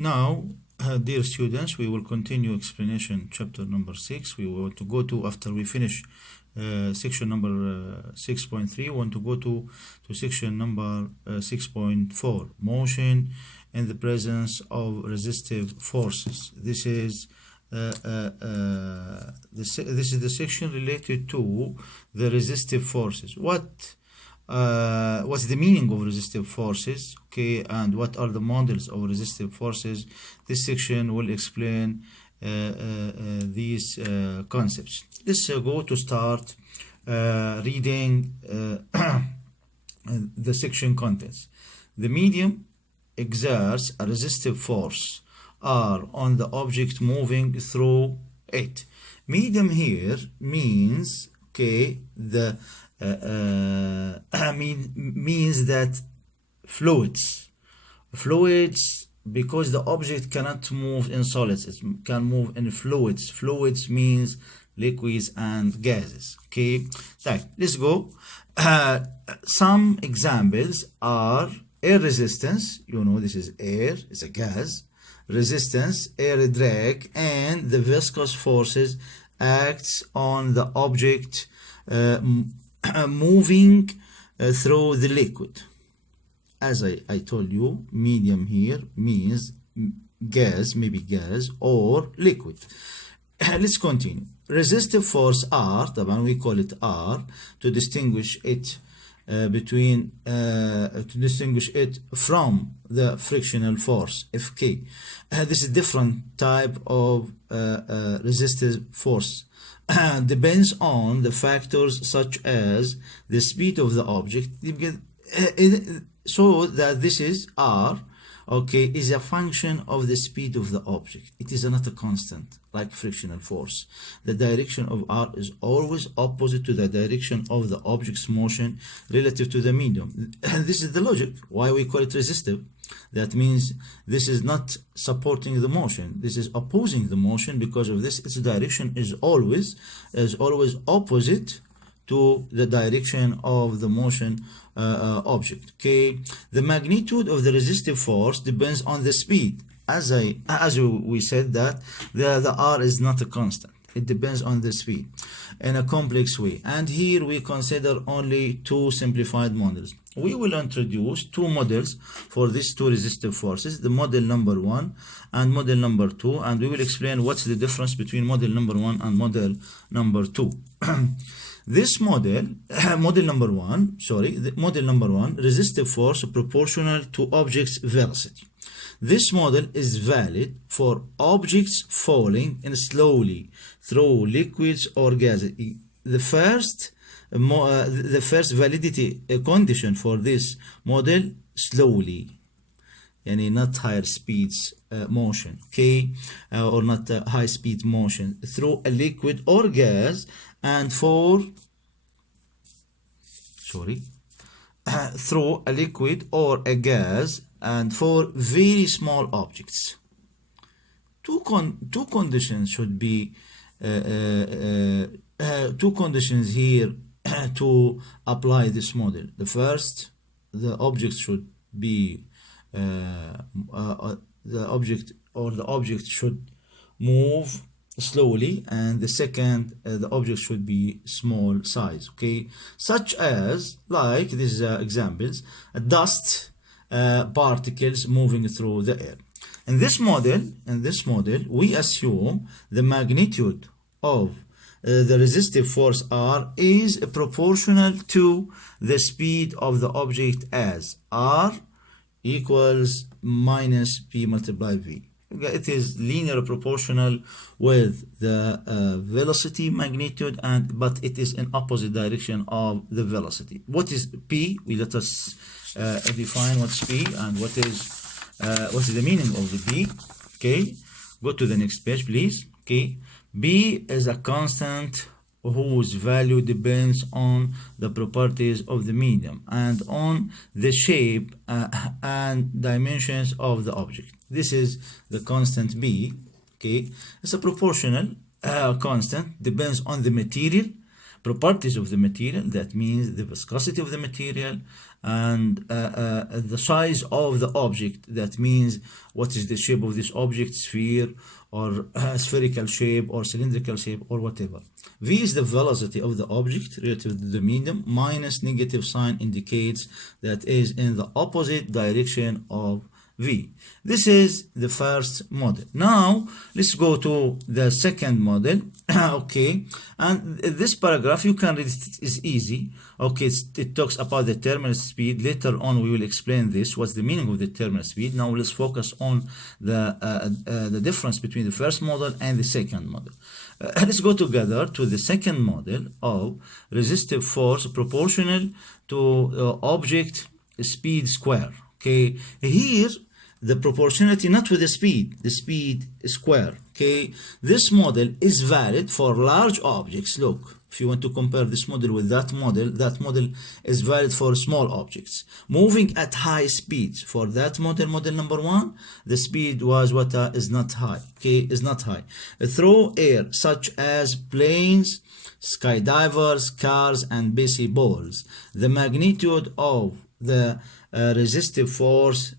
Now, dear students, we will continue explanation chapter number 6. We want to go to, after we finish section number 6.3, we want to go to section number 6.4, motion in the presence of resistive forces. This is the section related to the resistive forces. What's the meaning of resistive forces, okay, and what are the models of resistive forces? This section will explain these concepts. Let's go to start reading the section contents. The medium exerts a resistive force R on the object moving through it. Medium here means, okay, the means that fluids, because the object cannot move in solids, it can move in fluids. Fluids means liquids and gases. Okay, right, let's go. Some examples are air resistance, you know, this is air, it's a gas. Resistance, air drag, and the viscous forces acts on the object moving through the liquid. As I told you, medium here means gas, maybe gas or liquid. Let's continue. Resistive force R, we call it R to distinguish it from the frictional force Fk. This is different type of resistive force. Depends on the factors such as the speed of the object. So that this is R, okay, is a function of the speed of the object. It is not a constant like frictional force. The direction of R is always opposite to the direction of the object's motion relative to the medium. And this is the logic why we call it resistive. That means this is not supporting the motion, this is opposing the motion. Because of this, its direction is always opposite to the direction of the motion object. Okay, the magnitude of the resistive force depends on the speed. As we said that the R is not a constant. It depends on the speed in a complex way. And here we consider only two simplified models. We will introduce two models for these two resistive forces, the model number 1 and model number 2, and we will explain what's the difference between model number 1 and model number 2. This model, model number 1, resistive force proportional to object's velocity. This model is valid for objects falling in slowly through liquids or gases. The first validity condition for this model, slowly, yani not higher speeds motion, okay, or not high speed motion through a liquid or gas, and for through a liquid or a gas, and for very small objects. Two conditions should be two conditions here to apply this model. The first, the object should be the object should move slowly, and the second, the object should be small size, okay, such as, like these examples, dust particles moving through the air. In this model, we assume the magnitude of the resistive force R is proportional to the speed of the object, as R equals minus P multiplied V. It is linear proportional with the velocity magnitude, but it is in opposite direction of the velocity. What is P? Let us define what's P and what is the meaning of the P. Okay, go to the next page, please. Okay, B is a constant whose value depends on the properties of the medium and on the shape and dimensions of the object. This is the constant B. Okay, it's a proportional constant, depends on the material, properties of the material, that means the viscosity of the material, and the size of the object, that means what is the shape of this object, sphere or spherical shape or cylindrical shape or whatever. V is the velocity of the object relative to the medium, minus negative sign indicates that is in the opposite direction of V. This is the first model. Now let's go to the second model. Okay, and this paragraph you can read it, is easy. Okay, it talks about the terminal speed. Later on we will explain this, what's the meaning of the terminal speed. Now let's focus on the difference between the first model and the second model. Let's go together to the second model of resistive force proportional to object speed square. Okay, here the proportionality not with the speed square. Okay, this model is valid for large objects. Look, if you want to compare this model with that model is valid for small objects moving at high speeds. For that model number 1, the speed was what is not high. Okay, is not high through air, such as planes, skydivers, cars, and baseballs. The magnitude of the resistive force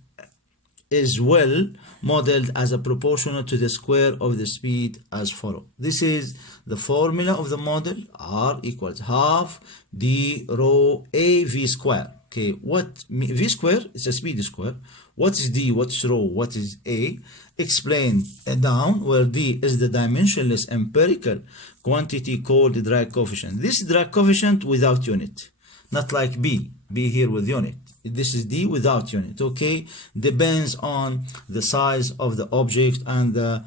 is well modeled as a proportional to the square of the speed as follows. This is the formula of the model. R equals half d rho a v square. Okay, what v square is a speed square. What is d, what is rho, what is a? Explained down, where d is the dimensionless empirical quantity called drag coefficient. This drag coefficient without unit, not like b here with unit. This is d without unit. Okay, depends on the size of the object and the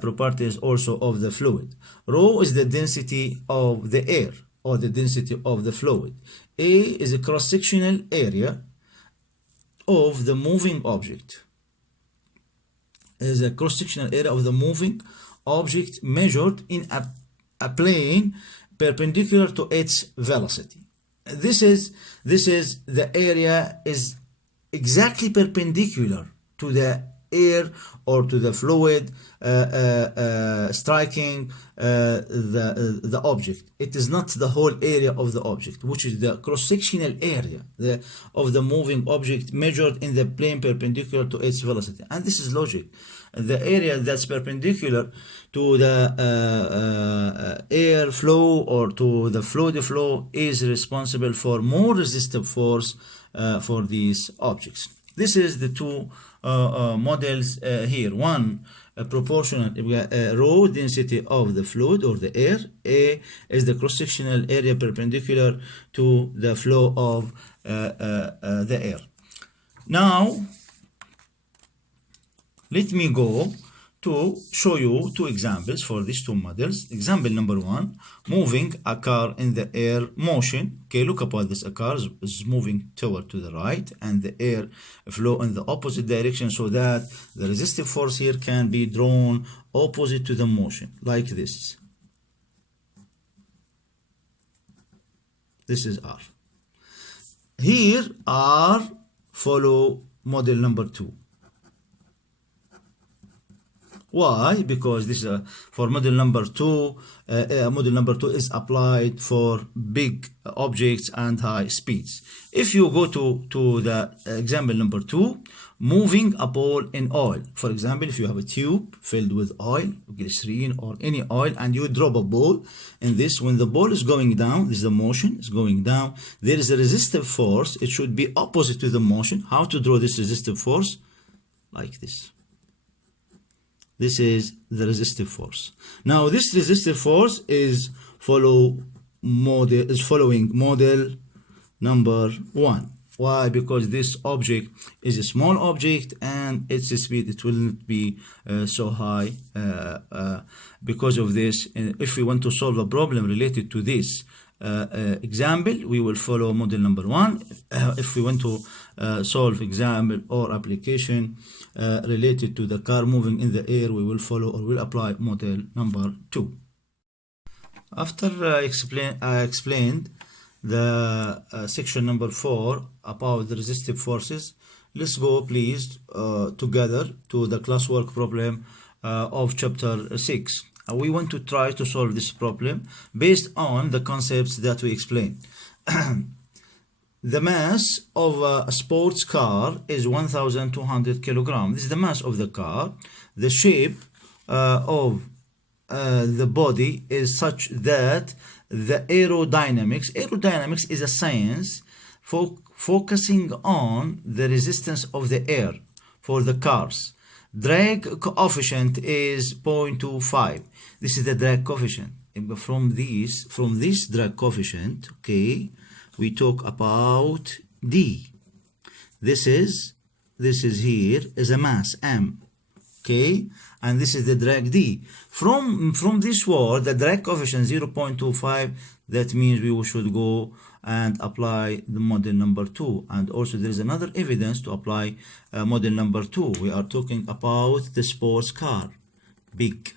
properties also of the fluid. Rho is the density of the air or the density of the fluid. A is a cross-sectional area of the moving object. Is a cross-sectional area of the moving object measured in a plane perpendicular to its velocity. This is the area is exactly perpendicular to the air or to the fluid striking the object. It is not the whole area of the object, which is the cross-sectional area of the moving object measured in the plane perpendicular to its velocity. And this is logic. The area that's perpendicular to the air flow or to the fluid flow is responsible for more resistive force for these objects. This is the two models here. One, proportional rho density of the fluid or the air. A is the cross-sectional area perpendicular to the flow of the air. Now let me go to show you two examples for these two models. Example number 1, moving a car in the air motion. Okay, look about this. A car is moving toward to the right and the air flow in the opposite direction, so that the resistive force here can be drawn opposite to the motion, like this. This is R. Here R follow model number 2. Why? Because this is for model number 2. Model number 2 is applied for big objects and high speeds. If you go to the example number 2, moving a ball in oil. For example, if you have a tube filled with oil, glycerine or any oil, and you drop a ball in this, when the ball is going down, this is the motion, is going down, there is a resistive force. It should be opposite to the motion. How to draw this resistive force? Like this. This is the resistive force. Now this resistive force is following model number 1. Why? Because this object is a small object and its speed, it will not be so high. Because of this, if we want to solve a problem related to this example, we will follow model number 1. If we want to solve example or application related to the car moving in the air, we will follow or will apply model number 2. After I explained the section number 4 about the resistive forces, let's go please together to the classwork problem of chapter 6. we want to try to solve this problem based on the concepts that we explained. The mass of a sports car is 1,200 kilograms. This is the mass of the car. The shape of the body is such that the aerodynamics is a science focusing on the resistance of the air for the cars. Drag coefficient is 0.25. This is the drag coefficient. From this drag coefficient, okay, we talk about D. This is here is a mass M, okay, and this is the drag D. From this word, the drag coefficient 0.25. That means we should go and apply the model number 2. And also there is another evidence to apply model number 2. We are talking about the sports car, big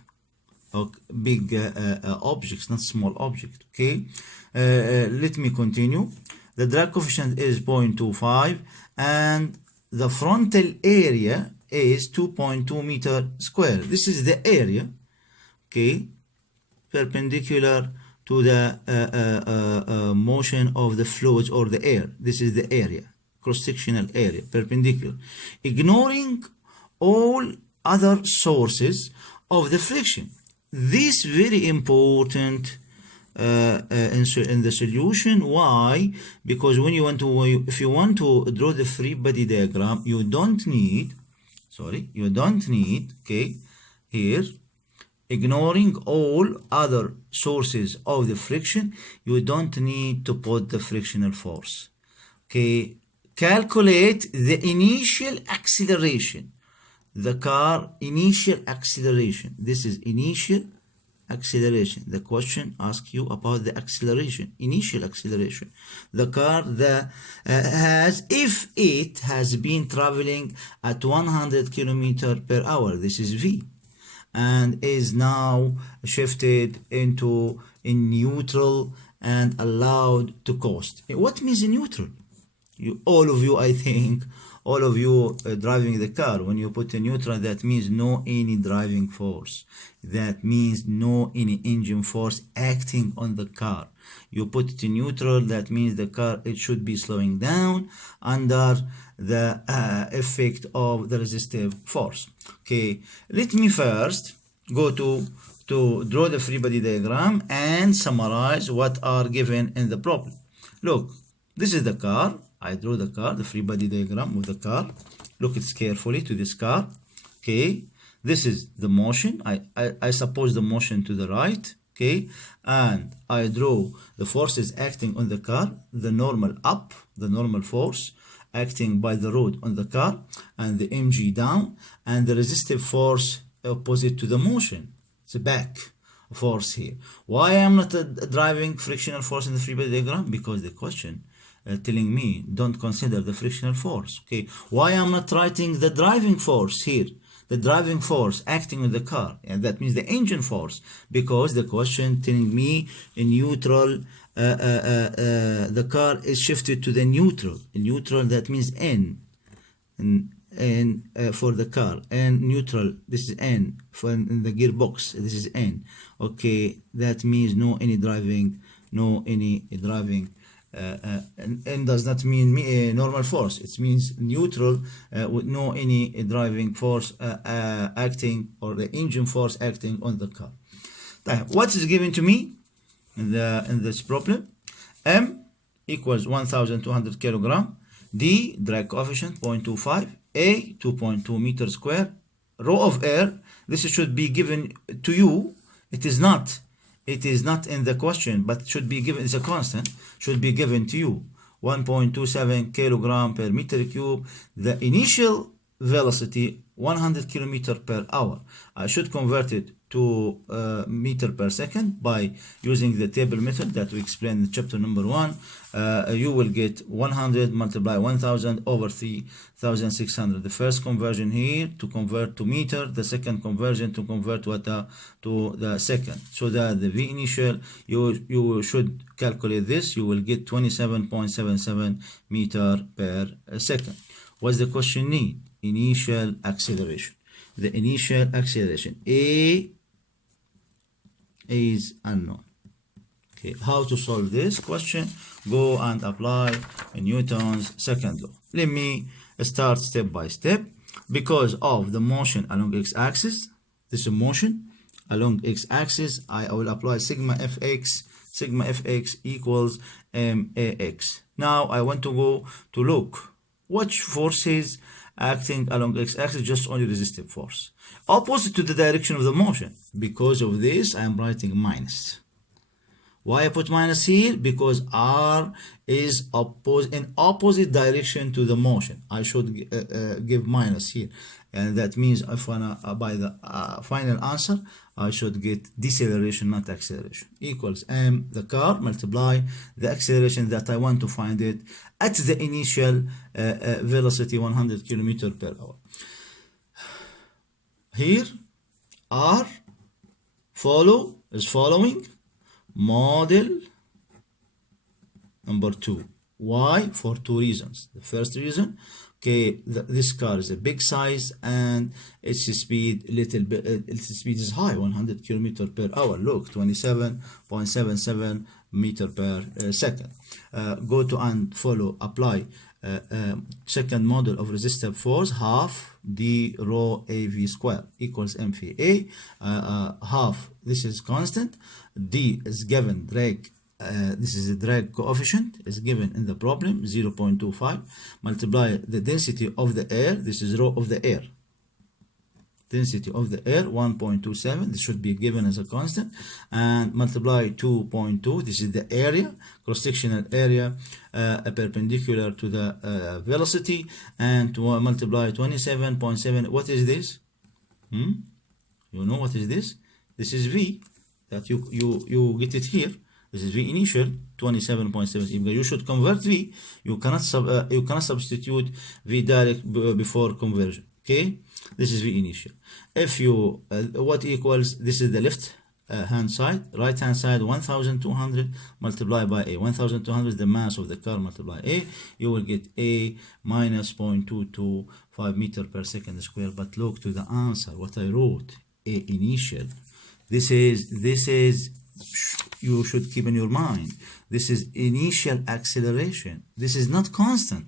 objects, not small object. Okay, let me continue. The drag coefficient is 0.25 and the frontal area is 2.2 meter square. This is the area, okay, perpendicular to the motion of the fluids or the air. This is the area, cross-sectional area, perpendicular, ignoring all other sources of the friction. This very important in the solution. Why? Because when you want to, if you want to draw the free body diagram, you don't need, okay, here, ignoring all other sources of the friction, you don't need to put the frictional force. Okay, calculate the initial acceleration. The car initial acceleration. This is initial acceleration. The question asks you about the acceleration, initial acceleration. The car has, if it has been traveling at 100 kilometers per hour, this is V, and is now shifted into in neutral and allowed to coast. What means in neutral? All of you, I think, all of you driving the car, when you put in neutral, that means no any driving force. That means no any engine force acting on the car. You put it in neutral, that means the car, it should be slowing down under the effect of the resistive force. Okay, let me first go to draw the free body diagram and summarize what are given in the problem. Look, this is the car. I draw the car, the free body diagram of the car. Look it carefully to this car. Okay, this is the motion. I suppose the motion to the right. Okay, and I draw the forces acting on the car, the normal up, the normal force acting by the road on the car, and the mg down, and the resistive force opposite to the motion. It's a back force here. Why I'm not driving frictional force in the free body diagram? Because the question telling me don't consider the frictional force. Okay, why I'm not writing the driving force here? The driving force acting on the car, and that means the engine force, because the question telling me in neutral, the car is shifted to the neutral. In neutral, that means N, and for the car, and neutral, this is N for in the gearbox, this is N. Okay, that means no any driving. And does not mean normal force. It means neutral with no any driving force acting, or the engine force acting on the car. What is given to me in this problem? M equals 1,200 kilogram. D, drag coefficient 0.25. A, 2.2 meters square. Row of air. This should be given to you. It is not in the question, but should be given, it's a constant, should be given to you. 1.27 kilogram per meter cube. The initial velocity 100 kilometer per hour. I should convert it to meter per second by using the table method that we explained in chapter number 1. You will get 100 multiply 1000 over 3600. The first conversion here to convert to meter, the second conversion to convert to the second. So that the V initial, you should calculate this, you will get 27.77 meter per second. What's the question need? Initial acceleration. The initial acceleration. A is unknown. Okay, how to solve this question? Go and apply Newton's second law. Let me start step by step. Because of the motion along x-axis, this is motion along x-axis, I will apply sigma fx. Sigma fx equals max. Now I want to go to look which forces acting along x-axis, just only resistive force opposite to the direction of the motion. Because of this, I am writing minus. Why I put minus here? Because R is in opposite direction to the motion. I should give minus here, and that means if by the final answer I should get deceleration, not acceleration. Equals m the car multiply the acceleration that I want to find it at the initial velocity 100 km/h. Here R following model number 2. Why? For two reasons. The first reason, okay, this car is a big size and its speed its speed is high, 100 km/h. Look, 27.77 meter per second. Go to and follow, apply second model of resistive force, half d rho av square equals m phi a. Half, this is constant, d is given, drag, this is the drag coefficient is given in the problem, 0.25, multiply the density of the air, this is rho of the air, density of the air 1.27, this should be given as a constant, and multiply 2.2, this is the area, cross-sectional area perpendicular to the velocity, and to multiply 27.7. What is this? You know what is this? This is V, that you get it here. This is V initial, 27.7. You should convert V. You cannot substitute V direct before conversion. Okay, this is V initial. If you what equals, this is the left hand side, right hand side 1200 multiplied by A. 1200 the mass of the car multiplied A. You will get A minus 0.225 meter per second square. But look to the answer, what I wrote, A initial. This is you should keep in your mind. This is initial acceleration. This is not constant.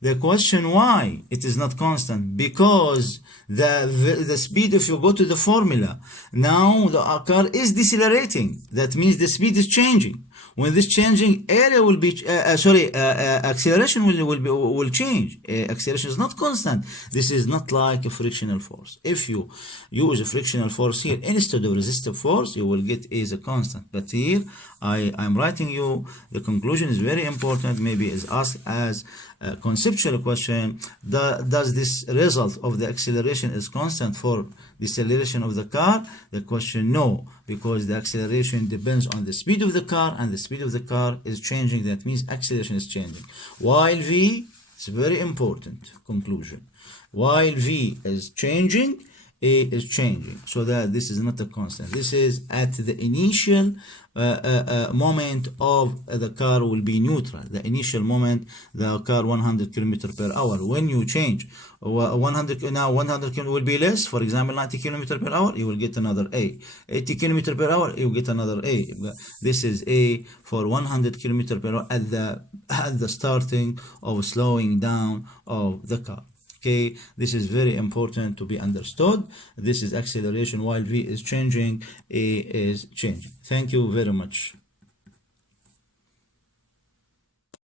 The question why it is not constant, because the speed, if you go to the formula, now the car is decelerating. That means the speed is changing. When this changing, area will be acceleration will change. Acceleration is not constant. This is not like a frictional force. If you use a frictional force here instead of resistive force, you will get A as a constant. But here I'm writing you the conclusion is very important. Maybe is asked as a conceptual question. Does this result of the acceleration is constant for deceleration of the car? The question no, because the acceleration depends on the speed of the car, and the speed of the car is changing. That means acceleration is changing. While V, it's very important conclusion. While V is changing, A is changing, so that this is not a constant. This is at the initial moment of the car will be neutral. The initial moment, the car 100 km/h. When you change 100, now 100 km will be less. For example, 90 km/h, you will get another A. 80 km/h, you get another A. This is A for 100 km/h at the starting of slowing down of the car. Okay, this is very important to be understood. This is acceleration while V is changing, A is changing. Thank you very much.